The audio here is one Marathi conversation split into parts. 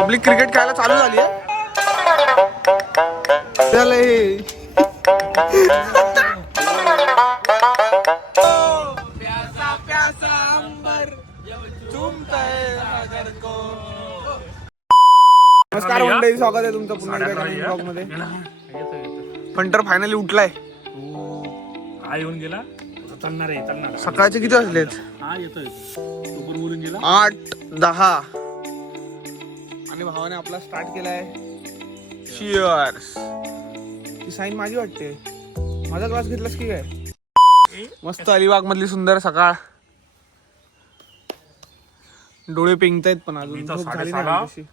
पब्लिक क्रिकेट खेळायला चालू झाली आहे. नमस्कार मंडळी, स्वागत आहे तुमचं पुन्हा एकदा नवीन ब्लॉग मध्ये. फंटर फायनली उठलाय. येऊन गेला. चालणार सकाळचे किती वाजलेत? 8:10 आणि भावाने आपला स्टार्ट केलाय. चिअर्स. ती साईन माझी वाटते. माझा ग्लास घेतलास की काय? मस्त अलिबाग मधली सुंदर सकाळ. डोळे पेंगतायत पण अजून झोप झाली नाही.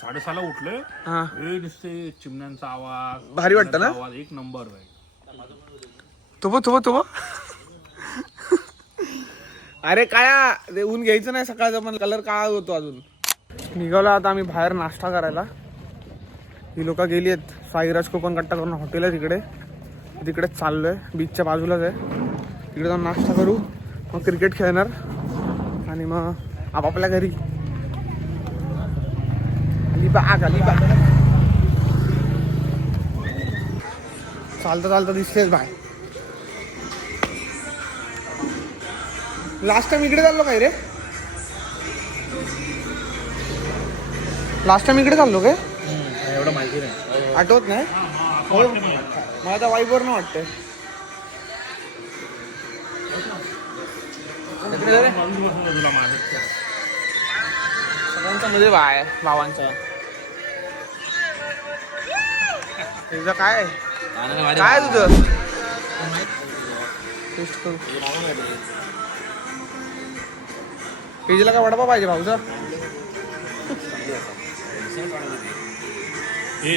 6:30 उठलोय. हा, दिसते चिमण्यांचा आवाज भारी वाटतं ना? आवाज एक नंबर. तो अरे काळा ऊन घ्यायचं नाही सकाळचा, पण कलर काळा होतो अजून. निघालो आता आम्ही बाहेर नाश्ता करायला. ही लोक गेली आहेत. साईराज कोकण कट्टा करून हॉटेल आहे तिकडेच चाललोय. बीचच्या बाजूलाच आहे. तिकडे जाऊन नाश्ता करू, मग क्रिकेट खेळणार आणि मग आपापल्या घरी. अलिबाग चालता दिसतेच बाय. लास्ट टाइम इकडे चाललो काय रे? लास्ट टाइम इकडे चाललो काय? एवढं माहिती नाही, आठवत नाही. मला तर वाईबवर नाही वाटतंय. सगळ्यांचा मध्ये बाय भावांचा. तुझं काय तुझं टेस्ट करू. पेजीला काय वडापाव पाहिजे भाऊचा?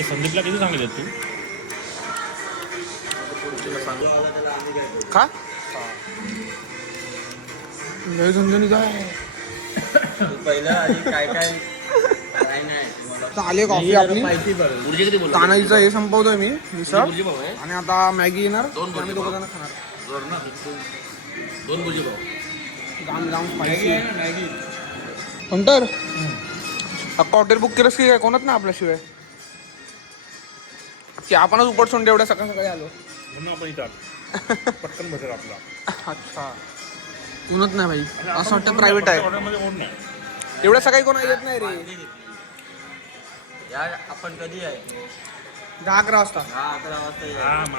संदीपला किती सांगितलं तू? का लय झणझणीत आहे. आली कॉफी आपली. तानाजीचं हे संपवतोय मी मिसळ, आणि आता मॅगी येणार. आम्ही दोघं जण खाणार. जाम स्पायसी. फंटर अक्का हॉटेल बुक केलंस की काय? कोणच ना आपल्याशिवाय की आपणच उपट सोंडे एवढ्या सकाळी आलो. आपण इथं पटकन बसेल आपला. अच्छा, कोणच नाही भाई. असं वाटतं प्रायव्हेट आहे. एवढ्या सकाळी कोणा येत नाही रे. आपण कधी आहे? 10-11 वाजता.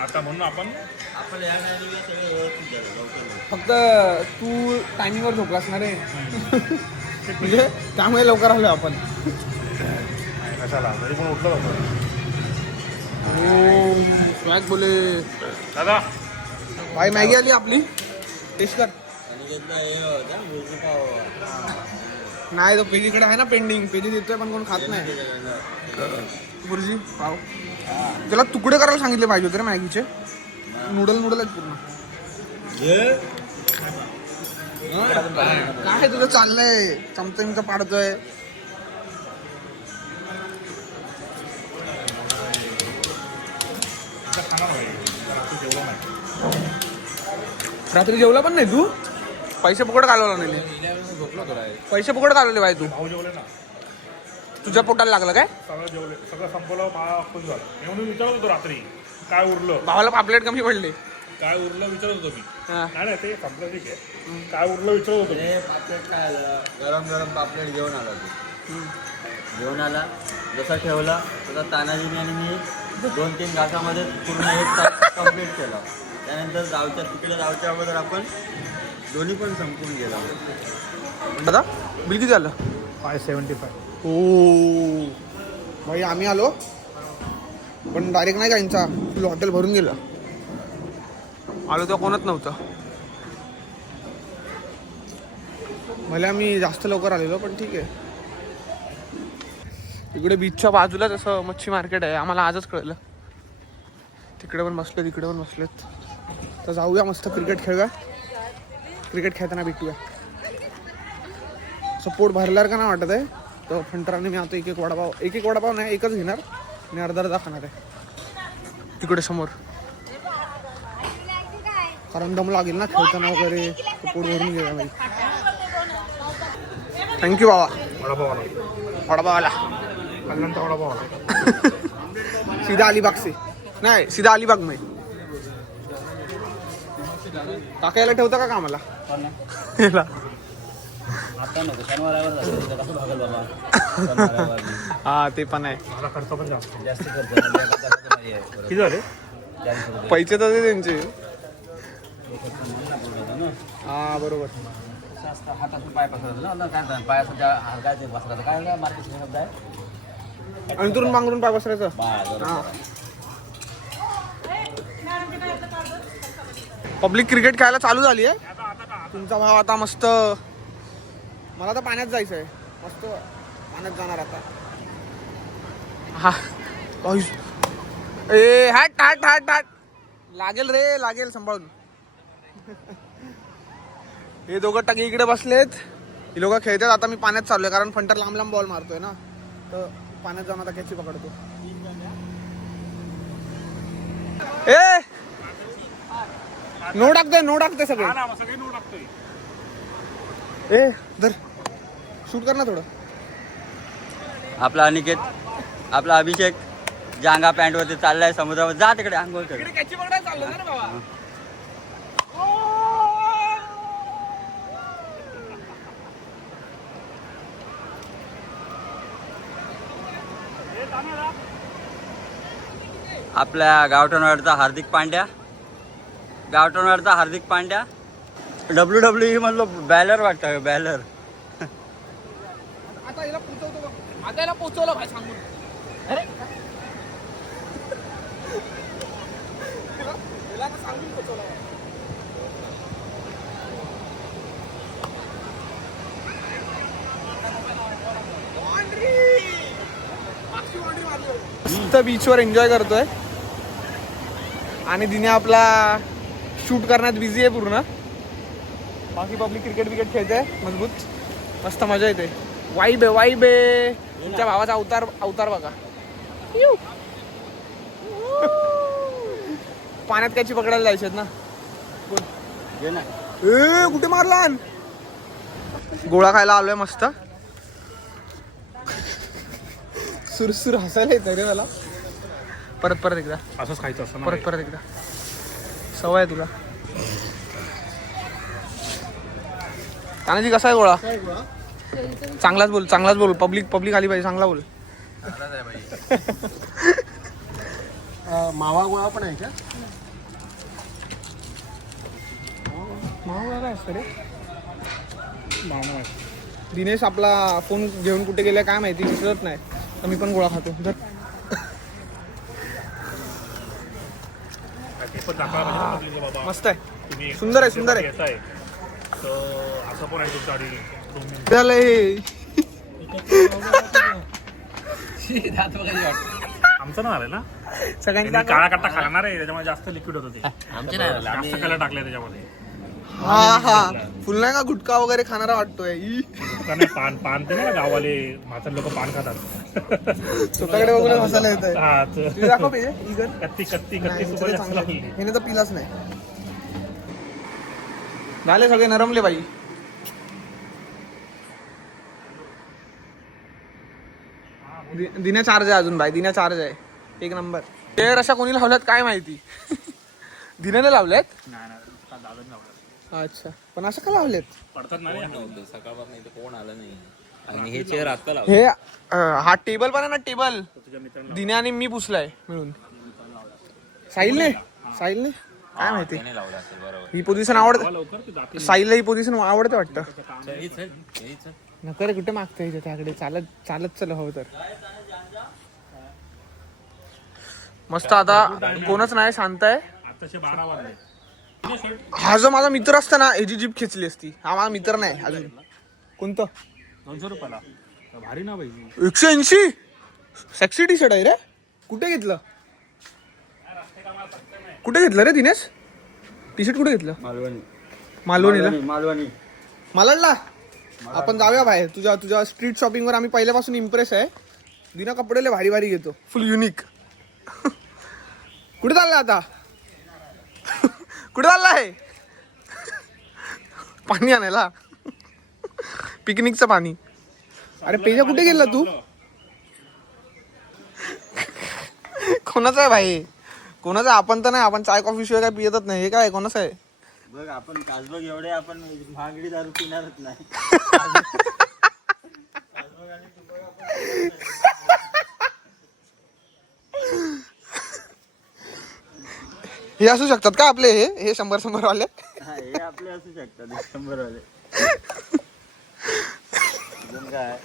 आता म्हणून आपण फक्त तू टायमिंगवर झोपलास ना रे. म्हणजे त्यामुळे लवकर आलो आपण. कशाला तरी पण उठलो होतो. स्वॅग बोले दादा. भाई मॅगी आली आपली. टेस्ट कर. नाही तो पेजीकडे आहे ना पेंडिंग. पेजी देतोय पण कोण खात नाही. बुर्जी पाव त्याला तुकडे करायला सांगितले पाहिजे होते रे मॅगीचे. नूडल आहेत पूर्ण. काय तुझं चाललंय? चमचमीचं पाडतोय. रात्री जेवला पण नाही तू? पैसे फुकट घालवला नाही. पैसे फुकट घालवले बाई तू. भाऊ जेवले ना. तुझ्या पोटाला लागलं काय? सगळं जेवले, सगळं संपवलं. मला खुश झालं. मी म्हणून विचारत होतो रात्री काय उरलं. भावाला पापलेट कमी पडले. काय उरलं विचारत होतो मी. हा. नाही ते संपलं ठीक आहे. काय उरलं विचारत होतो मी. पापलेट काय आलं? गरम पापलेट घेऊन आला तू. घेऊन आला, जसा ठेवला तसा तानाजीने आणि मी 2-3 घासामध्ये पूर्ण एक तास कंप्लीट केला. त्यानंतर जावच्या अगोदर आपण दोन्ही पण संपून गेला. दादा बिल किती झालं? 575. हो भाई आम्ही आलो पण डायरेक्ट नाही का यांचा हॉटेल भरून गेलं. आलो तेव्हा कोणच नव्हतं. भले आम्ही जास्त लवकर आलेलो पण ठीक आहे. इकडे बीचच्या बाजूलाच असं मच्छी मार्केट आहे. आम्हाला आजच कळलं. तिकडे पण बसलेत. तर जाऊया मस्त क्रिकेट खेळूया. क्रिकेट खेळताना भेटूया. सपोर्ट भरल्यावर का नाही वाटत आहे. तर फंटराने मी आता एक एक वडापाव नाही एकच घेणार आणि अर्धा खाणार आहे तिकडे समोर. कारण दम लागेल ना खेळताना वगैरे. सपोर्ट भरून घ्या भाई. थँक्यू बाबा. वडापाव. वडापावाला कल्याणचा वडापाव आला. सीधा अलिबाग से नाही सीधा अलिबाग में टाकायला ठेवता का कामाला याला? आता नको शनिवारावर जातो कसं भागल बाबा. हा ते पण आहे. माझा खर्च पण जास्त. जास्त खर्च किती झाले? पैसे तर ते त्यांचे. हा बरोबर. हातातून पाय पसरला ना काय पायाचं काय ते बसला काय मार्केट शब्द आहे. अंतरून पांघरून पाय बसरायचं. हा. पब्लिक क्रिकेट खेळायला चालू झाली आहे. तुमचा भाव आता मस्त. मला तर पाण्यात जायचं आहे. मस्त पाण्यात जाणार आता. हा ए हट हट हट हट लागेल रे लागेल सांभाळून. हे दोघं टाकी इकडे बसलेत. ही लोक खेळतात. आता मी पाण्यात चाललोय कारण फंटर लांब लांब बॉल मारतोय ना तर पाण्यात जाऊन आता कॅची पकडतो. ए नो टाकते सगळे. हा ना, मग सगळे नोट टाकतोय. ए धर शूट कर ना थोडं. आपला अनिकेत आपला अभिषेक जांगा पॅन्ट वरती चाललाय समुद्रावर. जा तिकडे आंघोळ कर. कॅची पकडायला चाललो ना रे बाबा. आपल्या गावठणवाडचा हार्दिक पांड्या WWE मधलं बॅलर वाटतं. बॅलर आता याला पोचवतो बघ. आता याला पोचवलं भाई सांगून. अरे याला आता सांगून पोचवलं. मस्त बीचवर एन्जॉय करतोय आणि दिने आपला शूट करण्यात बिझी आहे पूर्ण. बाकी पब्लिक क्रिकेट खेळते मजबूत. मस्त मजा येते. वाईब आहे. तुमच्या भावाचा अवतार बघा. पाण्यात कॅची पकडायला जायचे ना. ए कुठे मारला. गोळा खायला आलोय मस्त. सुरसुर हसायला येत रे मला. परत एकदा असंच खायचं असतं ना. परत एकदा सवय आहे तुला. तानाजी कसा आहे गोळा. चांगलाच बोल. पब्लिक आली पाहिजे. चांगला बोल. मावा गोळा पण आहे का. मावा काय असतं रे. मामा. दिनेश आपला फोन घेऊन कुठे गेलाय काय माहिती दिसत नाही. तर मी पण गोळा खातो. ते पण दाखवायला पाहिजे ना बाबा. मस्त आहे. तुम्ही सुंदर आहे. येताय तर असं पण आहे तुमच्याकडे. आमचं ना आलं ना सगळ्यांनी त्यांनी काळा कट्टा खाणार आहे त्याच्यामुळे जास्त लिक्विड होतं ते. जास्त कलर टाकले त्याच्यामध्ये. हा फुल नाही का गुटखा वगैरे खाणारा वाटतोय. नाही, पान ते ना गावाले म्हातारे लोक पान खातात. स्वतःकडे बघून हसायला येत आहे. हा, दाखव पाहिजे इगर. कत्ती सुपारी जास्त लागली. हिने तर पिलाच नाही. झाले सगळे नरमले बाई. दिना चार्ज आहे अजून बाई. दिना चार्ज आहे एक नंबर. चेअर अशा कोणी लावल्यात काय माहिती. दिनाने लावल्यात. नाही दादाने लावलं. अच्छा पण असं का लावलेत. पडतात नाही आणि हे चेअर आता हे हा टेबल पण आहे ना. टेबल तुझ्या मित्रांना दिने आणि मी पुसलाय मिळून. साहिलने काय माहिती. ही पोझिशन आवडते लवकर ते जाते. साहिलला. ही पोझिशन आवडते वाटतं. नकर कुठे मागतोय त्याकडे. चालत चल हवं तर. मस्त आता कोणच नाही. शांत आहे. आताचे 12 वाजले. हा जो माझा मित्र असता ना ह्याची जीप खेचली असती. हा माझा मित्र नाही अजून. कोणतं 200 रुपयाला भारी ना बाई. 180 सेक्सी टी शर्ट आहे रे. कुठे घेतलं रे दिनेश. टी शर्ट कुठे घेतलं. मालवणीला. मालवणला आपण जाऊया बाहेर. तुझ्या स्ट्रीट शॉपिंग वर आम्ही पहिल्यापासून इम्प्रेस आहे. दिना कपडे भारी घेतो. फुल युनिक. कुठे चालला आता. कुठे चाललाय. पाणी आणायला. पिकनिकचं पाणी. अरे पेजा कुठे गेला तू? कोणाचा आहे भाई? कोणाचा? आपण तर नाही, आपण चाय कॉफी शिवाय काय पियतच नाही. हे काय कोणाचं आहे? बघ आपण काजबग एवढे आपण महागडी दारू पिणारच नाही. हे असू शकतात का आपले? हे 100 वाले? हा, हे आपले असू शकतात 100 वाले. अजून काय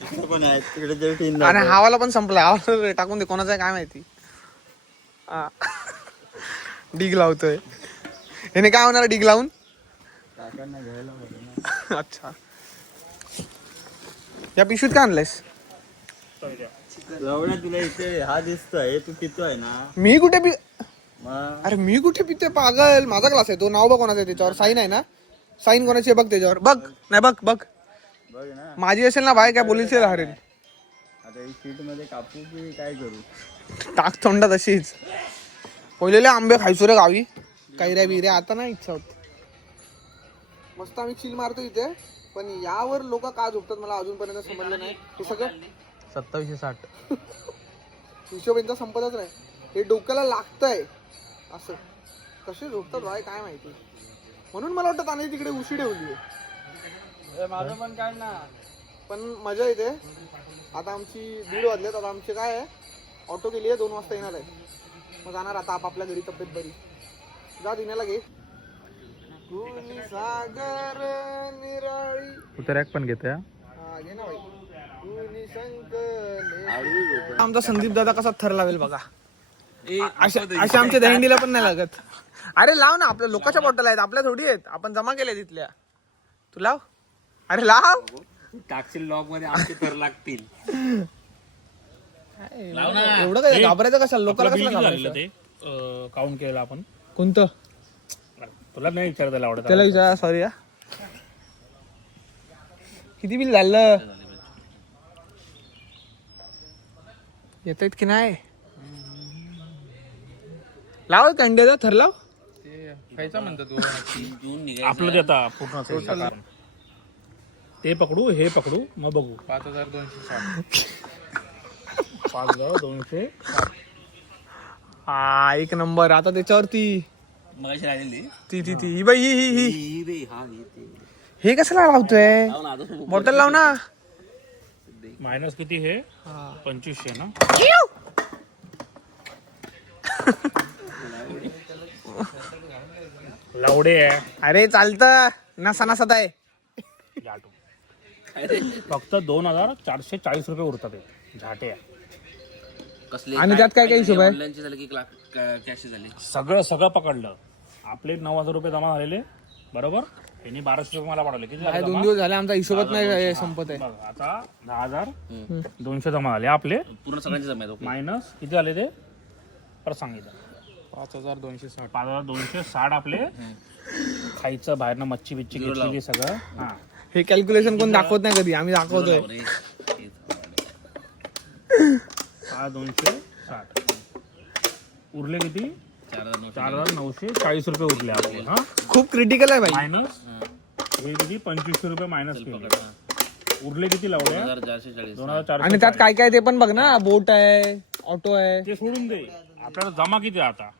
दुसरं कोण आहे तिकडे जे टीन आणि हावाला पण संपला. हावाला टाकून दे, कोणाचा आहे काय माहिती. डिग लावतोय. याने काय होणार डिग लावून? काकांना घ्यायला पाहिजे ना. अच्छा, या पिशवीत काय आणलंयस? लवड्या तुला इथे हा दिसतोय, तू पितोय ना मी कुठे पि मग? अरे मी कुठे पिते पागल? माझा क्लास आहे तो. नाव बघ कोणाचं आहे त्याच्यावर. साईन आहे ना? साईन कोणाची आहे बघ त्याच्यावर. बघ नाही, बघ बघ बघ ना. माझी असेल ना भाई, काय बोलील हरेल. आता ही शीट मध्ये कापू की काय करू? टाक तोंडात अशीच. पहिलेले आंबे खायचो रे गावी, कैऱ्या बिऱ्या. आता नाही इच्छा होत. मस्त आम्ही चिल मारतो इथे, पण यावर लोक का झोपतात मला अजूनपर्यंत समजलं नाही. हे सगळं 2760 हिशोब यांचा संपतच नाही. हे डोक्याला लागतंय असं. कसे झोपतात भाई काय माहिती. म्हणून मला वाटतं त्याने तिकडे उशी ठेवली. माझं पण काय ना. पण मजा येते. आता आमची 1:30 वाजलेत. आता आमचे काय आहे, ऑटो केली आहे, 2 वाजता येणार आहे. मग जाणार आता आपापल्या घरी. तब्येत बरी. जा दिण्याला घे. सागर निराळी उतरॅक पण घेते. घे ना भाई. आमचा संदीप दादा कसा थर लावेल बघा. अशा आमच्या दहिंडीला पण नाही लागत. अरे लाव ना, आपल्या लोकांच्या बॉटल आहेत, आपल्या थोडी आहेत. आपण जमा केल्या तिथल्या. तू लाव. अरे लाव. टाकशील लॉक मध्ये आमचे तर लागतील. एवढं काय घाबरायचं कशाला? लोकांना कसला घाबरायचं? ते काउंट केलं आपण. कोणतं? तुला नाही विचारता आवडत. त्याला विचारा. सॉरी. किती बिल झालं? येत आहेत की नाही? लाव कंडेला थर लाव. खायचा म्हणतो तू. आपलं ते आता पूर्ण ते पकडू, हे पकडू, मग बघू. 5260. 5200. हा, एक नंबर. आता त्याच्यावरती मगाशी राहिलेली ती ही बाई ही हे कशाला लावतोय? बॉटल लाव ना. मायनस किती हे? 2500 ना. लावडे आहे. अरे चालतं. नसा नसात आहे. फक्त 2440 रुपये उरतात. झाटे आहे. आणि त्यात काय काय हिशोब आहे? सगळं पकडलं. आपले 9000 रुपये जमा झालेले बरोबर. यांनी 1200 रुपये मला पाठवले. किती झाले 2 जमा? दिवस झाले आमचा हिशोबच नाही संपत आहे. बघ आता 10200 जमा झाले आपले. पूर्ण सगळ्यांचे जमा आहेत. मायनस किती झाले ते परत सांगितलं. 5260. 5260 आपले. खायचं बाहेरनं मच्छी बिच्छी घेतलेली सगळं. हा, हे कॅल्क्युलेशन कोण दाखवत नाही कधी, आम्ही दाखवतोय. 5260 उरले किती? 4940 रुपये उरले आपले. हा, खूप क्रिटिकल आहे भाई. मायनस हे किती? 2500 रुपये मायनस केले. उरले किती लावले? 2440. आणि त्यात काय काय ते पण बघ ना. बोट आहे, ऑटो आहे. ते सोडून दे. आपल्याला जमा किती आता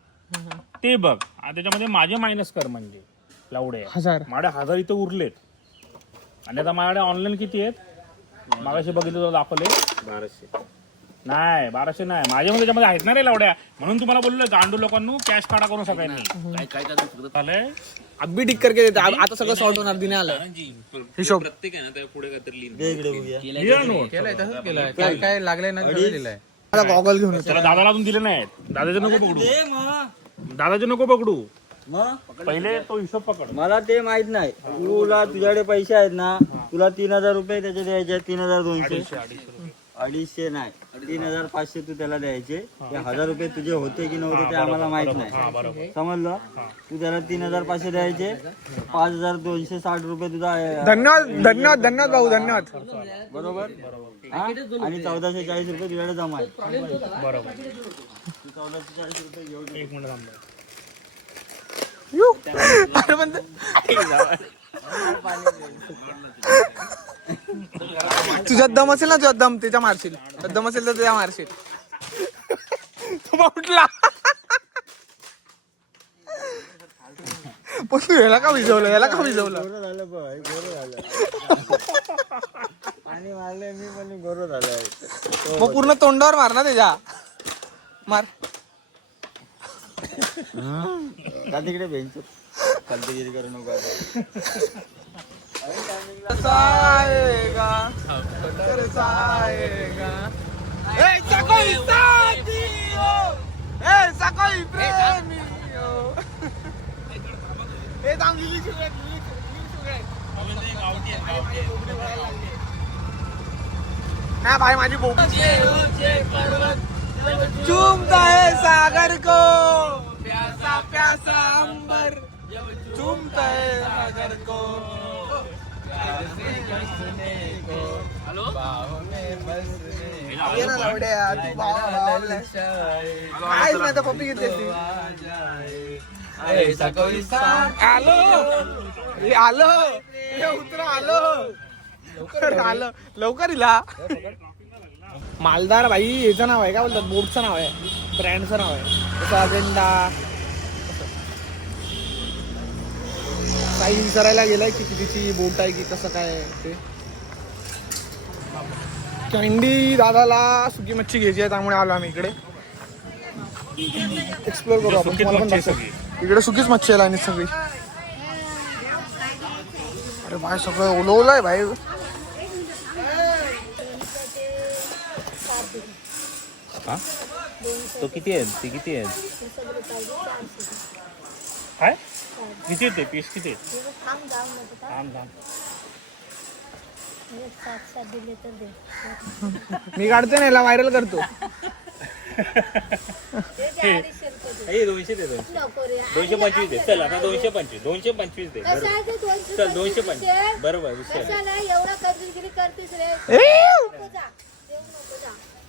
ते बघ. आणि त्याच्यामध्ये माझे मायनस कर. म्हणजे लावडे 1000. माझ्या 1000 इथं उरलेत. आणि आता माझ्याकडे ऑनलाईन किती आहेत? मागाशी बघितलं तुला दाखवले 1200. नाही 1200 नाही, माझ्या त्याच्यामध्ये आहेत ना रे लावड्या. म्हणून तुम्हाला बोललो गांडू लोकांनो कॅश काढा करून सगळ्यांनी. चालेल. अगदी टिक करके देते. आता सगळं सॉर्ट होणार. दिने आलं हिशोब. लिहा नोट. काय काय लागलंय ना दिलंय. आता गॉगल घेऊन येतो. त्याला दादाला अजून दिले नाहीत. दादाचे नको पकडू. दादाचे नको पकडू. मग पहिले तो हिशोब पकड. मला ते माहित नाही. तुला तुझ्याकडे पैसे आहेत ना, तुला 3000 रुपये त्याचे द्यायचे. 3200. 250 नाही, 3500 तू त्याला द्यायचे. ते 1000 रुपये तुझे होते की नव्हते ते आम्हाला माहित नाही. समजलं? तू त्याला 3500 द्यायचे. 5260 रुपये तुझा धन्यवाद धन्यवाद धन्यवाद भाऊ. धन्यवाद. बरोबर. हा? आणि 1440 रुपये तुझ्याकडे जमा आहे. बरोबर. तू 1440 रुपये घेऊन एक मिनिट थांब. अरे पण तुझ्यात दम असेल ना, तुझ्यात दम त्याच्या मारशील, दम असेल तर तुझ्या मारशील. तो उठला. पण तू याला का भिजवलं, याला का भिजवलं? गोरं झालं बघ, गोरं झालं. पाणी मारलंय मी पण गोरं झालंय. मग पूर्ण तोंडावर मार ना त्याच्या. मार. का तिकडे बेंच खालतीगिरी करू नको आता. ना भाई माझी बोट चूमता है सागर को, प्यासा प्यासा अंबर चूमता है सागर को. ये ना लावड्या, तू भावाला लावलाय. काहीच नाही तर पप्पी घेतली ती. आलो हे आलो, हे उतरा आलो, लवकर आलं, लवकर इला. मालदार भाई याचं नाव आहे, काय बोलतात, बोटचं नाव आहे, ब्रँडचं नाव आहे. तसं अजेंडा काही विचारायला गेलाय की कितीची बोट आहे की कसं काय ते. कॅन्डी दादाला सुकी मच्छी घ्यायची आहे, त्यामुळे आलो आम्ही इकडे. एक्सप्लोर करू आपण, तुम्हाला पण दाखवू. इकडे सुकीच मच्छी आहे आणि सगळी. अरे भाई सगळं ओलवलंय भाई. हा तो किती आहेत, ते किती आहेत, काय किती आहेत ते पीस, किती आहेत? थांब थांब. मी काढते ना, याला व्हायरल करतो. 200 दे, 225 दे. चल आता 225 दे. चल 225 बरोबर.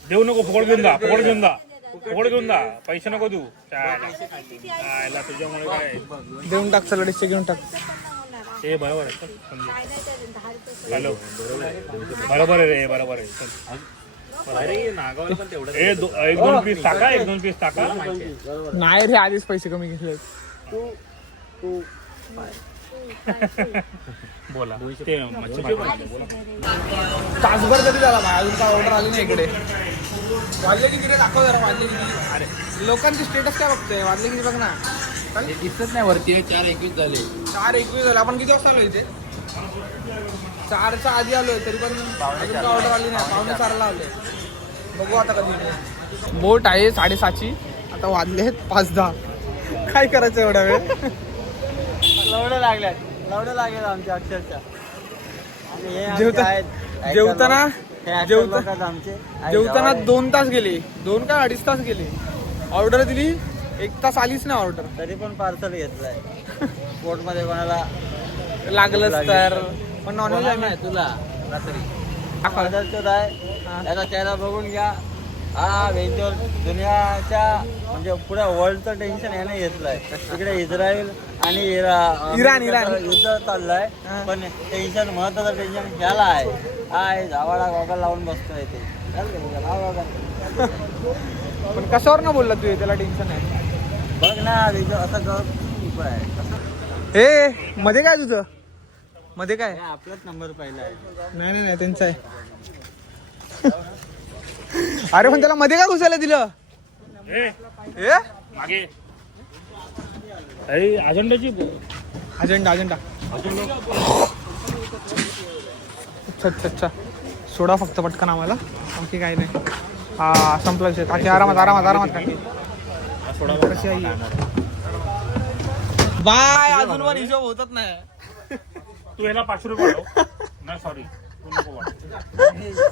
देऊ नको, फुकट घेऊन जा, फुकट घेऊन जा, फुकट घेऊन जा, पैसे नको देऊ. आयला तुझ्यामुळे काय देऊन टाक, सलडीचे घेऊन टाक. हे बरोबर आहे. हॅलो बरोबर आहे रे, बरोबर आहे. एक दोन पीस टाका, एक दोन पीस टाका. नाही रे, आधीच पैसे कमी घेतले. बोला तासभर तरी झाला भाई, अजून काय ऑर्डर आली नाही इकडे. वाजले किती रे, दाखव जरा वाजले किती. अरे लोकांची स्टेटस काय बघतोय, वाजले किती बघ ना. दिसत नाही वरती. 4:21 झाले. 4:21 झाले. आपण किती वाजता आलो इथे? 4च्या आधी आलोय, तरी पण अजून काय ऑर्डर आली नाही. 4:45ला आलोय. बघू आता कधी. बोट आहे 7:30ची, आता वाजले आहेत 5:10. काय करायचं एवढा वेळ? लवडं लागेल आमच्या अक्षरशः. जेवताना आमचे 2 तास गेले, 2 का 2.5 तास गेले. ऑर्डर दिली, 1 तास आलीच ना ऑर्डर. तरी पण पार्सल घेतलंय. पोट मध्ये कोणाला लागलंच तर. पण नॉनव्हेज आहे नाही तुला रात्री त्याचा चेहरा बघून घ्या. हा वेंचर दुनियाच्या म्हणजे पुऱ्या वर्ल्डचं टेन्शन याने घेतलंय. तिकडे इस्रायल आणि इराण युद्ध चाललंय, पण टेन्शन, महत्वाचं टेन्शन ह्याला आहे. हाय जावाडा गॉगल लावून बसतोय ते. पण कशावर ना बोलला तू, त्याला टेन्शन आहे. बघ ना असं खूप आहे. हे मध्ये काय तुझं, मध्ये काय? आपलाच नंबर पहिला आहे. नाही त्यांचा आहे. अरे पण त्याला मध्ये काय घुसायला दिलं? मागे अरे अजेंडाची अजेंडा. अच्छा सोडा फक्त पटकन आम्हाला, आणखी काही नाही. हा संपला विषय. काकी आरामात काकी. बाय. अजून पण हिशोब होतच नाही. तू याला 500 रुपये वाढव. नाही सॉरी, तू नको वाढव.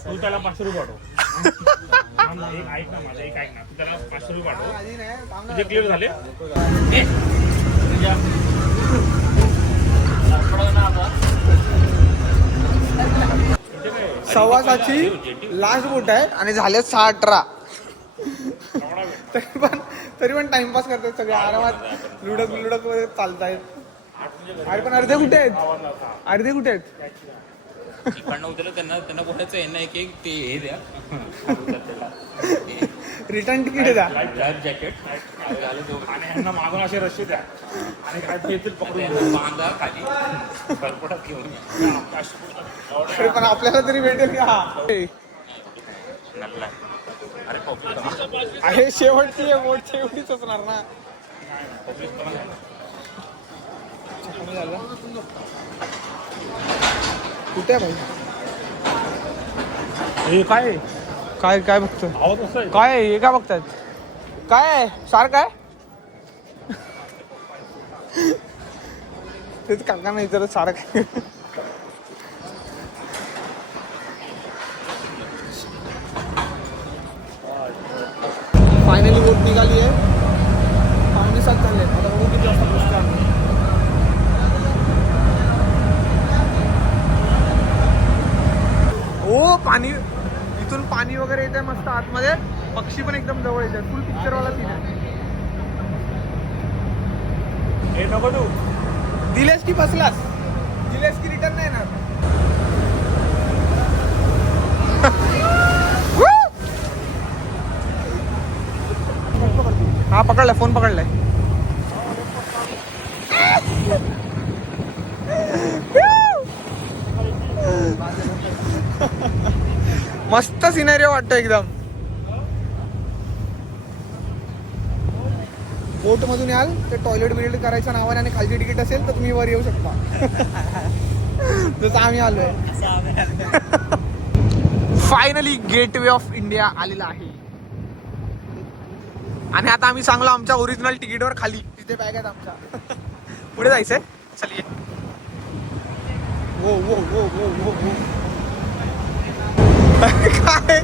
तू त्याला 500 रुपये वाढव. एक ऐक ना माझं, एक ऐक ना. तू त्याला 500 रुपये वाढव. तुझे क्लिअर झाले? 7:15 लास्ट बोट आहे आणि झाले 6:18. तरी पण टाइमपास करतात सगळे, आरामात लुडक चालतायत. अरे पण अर्धे कुठे आहेत? इकडनं उतरलं त्यांना बोलायचं यांना एक ते हे द्या रिटर्न तिकीट द्या. लाईफ जॅकेट झालं तो आणि ह्यांना मागून असे रस्ते द्या आणि काय ते येतील पकडून त्यांना बांधा खाली फरफटत घेऊन या. अरे पण आपल्याला तरी भेटेल का? नल्ला अरे पब्लिक आहे शेवटची आहे, मोठची एवढीच असणार ना. कमी झालं. कुठे आहे भाई? हे काय काय काय बघतोय? आवाज असं आहे काय आहे? हे काय बघतायत? काय आहे? सारखं आहे? तेच काकांना विचारत सारखं आहे. फायनली बोट निघाली आहे. 5:30 झाले. आता बघू किती वाजता पोहोचतो आम्ही. ओ पाणी, इथून पाणी वगैरे येते मस्त आतमध्ये. पक्षी पण एकदम जवळ येतात. फुल पिक्चर वाला सीन आहे. हे नको तू दिलेस की बसलास? दिलेस की रिटर्न नाही येणार? हा पकडलाय, फोन पकडलाय. मस्त सिनेरियो वाटतो एकदम. बोट मधून याल ते टॉयलेट बिलेट करायच्या नावाने आणि खालची तिकीट असेल तर तुम्ही वर येऊ शकता. जसं आम्ही आलोय. फायनली गेटवे ऑफ इंडिया आलेला आहे. आणि आता आम्ही सांगलो आमच्या ओरिजिनल तिकीटवर खाली. तिथे बॅग आहेत आमच्या. पुढे जायचंय. चल ये. वो वो वो वो वो वो. काय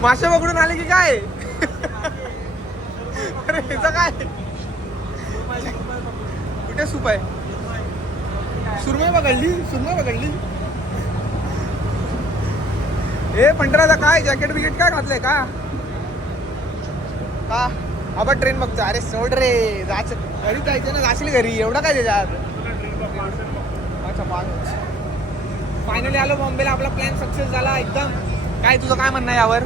मासे पकडून आले की काय? अरे ह्याचं काय? कुठे सूप आहे? सुरमई पकडली. ए पंढराला काय जॅकेट बिकेट काय घातलंय का? आबा ट्रेन बघतो. अरे सोड रे, घरी जायचं ना. जाशील घरी, एवढं काय त्याच्यात? अच्छा फायनली आलो बॉम्बेला. आपला प्लॅन सक्सेस झाला एकदम. काय तुझं काय म्हणणं आहे यावर?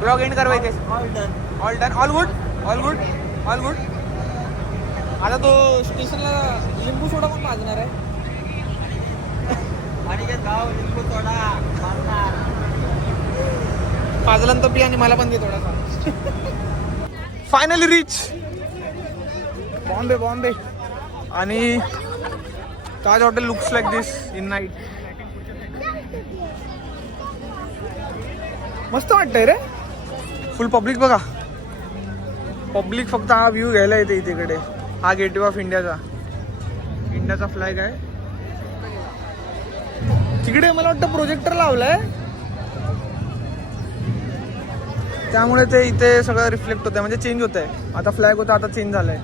ब्लॉग एंड करवायचे. All done. All good. आता तो स्टेशनला लिंबू सोडा पण पाजणार आहे. आणि काय गाव लिंबू सोडा पाजल्यानंतर पी आणि मला पण दे थोडासा. Finally reach Bombay. आणि Taj hotel looks like this in night. मस्त वाटतंय रे. फुल पब्लिक बघा. पब्लिक फक्त हा व्ह्यू घ्यायला येते इकडे. हा गेटवे ऑफ इंडियाचा फ्लॅग आहे तिकडे. मला वाटतं प्रोजेक्टर लावलंय त्यामुळे ते इथे सगळं रिफ्लेक्ट होतंय. म्हणजे चेंज होत आहे. आता फ्लॅग होता, आता चेंज झालंय.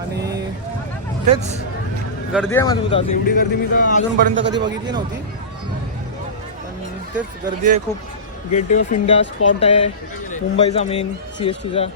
आणि तेच गर्दी आहे मजबूत. आज एवढी गर्दी मी तर अजूनपर्यंत कधी बघितली नव्हती. पण तेच गर्दी आहे खूप. गेटवे ऑफ इंडिया स्पॉट आहे मुंबईचा मेन CSTचा.